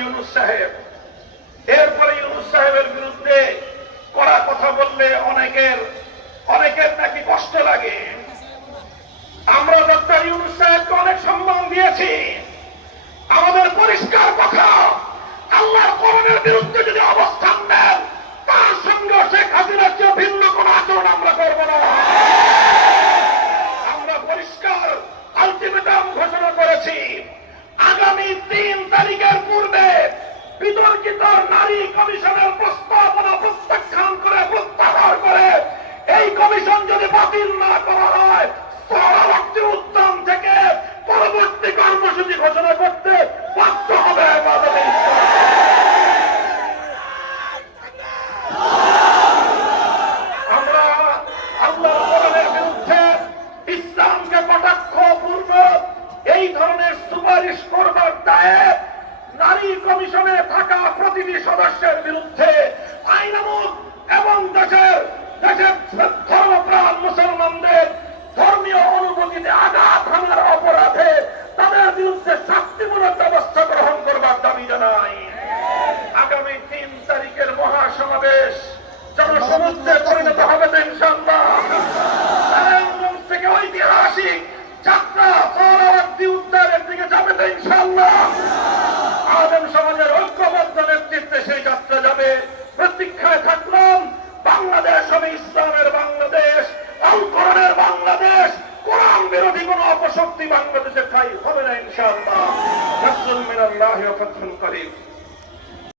ইউনূস সাহেব। এরপরে ইউনূস সাহেবের বিরুদ্ধে কড়া কথা বললে অনেকের নাকি কষ্ট লাগে। আমরা ডক্টর ইউনূস সাহেবকে অনেক সম্মান দিয়েছি। আমাদের পরিষ্কার কথা, আল্লাহর কোরআনের বিরুদ্ধে যদি অবস্থান নেন, তার সঙ্গে শেখ হাসিনার চেয়ে ভিন্ন কোন আচরণ আমরা করব না। আমরা পরিষ্কার আলটিমেটাম ঘোষণা করেছি, আগামী 3 তারিখের পূর্বে বিতর্কিত নারী কমিশনের প্রস্তাবনা প্রত্যাখ্যান করে, প্রত্যাহার করে এই কমিশন যদি বাতিল না করা হয়, সোহরাওয়ার্দী উদ্যান থেকে পরবর্তী কর্মসূচি ঘোষণা করতে বাধ্য হবে। আমরা আল্লাহর কোরআনের বিরুদ্ধে ইসলামকে কটাক্ষপূর্বক এই ধরনের সুপারিশ করবার দায়ে নারী কমিশনে থাকা প্রতিটি সদস্যের বিরুদ্ধে আইনানুগ এবং দেশের ধর্মপ্রাণ মুসলমানদের ধর্মীয় অনুভূতিতে আঘাত হানার অপরাধে তাদের বিরুদ্ধে শাস্তিমূলক ব্যবস্থা গ্রহণ করবার দাবি জানাই। আগামী 3 তারিখের মহাসমাবেশ জনসমুদ্রে পরিণত হবে তো ইনশাআল্লাহ। নারায়ণগঞ্জ থেকে ঐতিহাসিক যাত্রা সোহরাওয়ার্দী উদ্যানের দিকে যাবে তো ইনশাআল্লাহ। আলেম সমাজের ঐক্যবদ্ধ নেতৃত্বে সেই যাত্রা যাবে। প্রতীক্ষায় থাকলাম, বাংলাদেশ হবে ইসলামের বাংলাদেশ, আল কোরআনের বাংলাদেশ। কোরআন বিরোধী কোন অপশক্তি বাংলাদেশে ঠাঁই হবে না ইনশাআল্লাহ। নাসরুম মিনাল্লাহি ওয়া ফাতহুন করিম।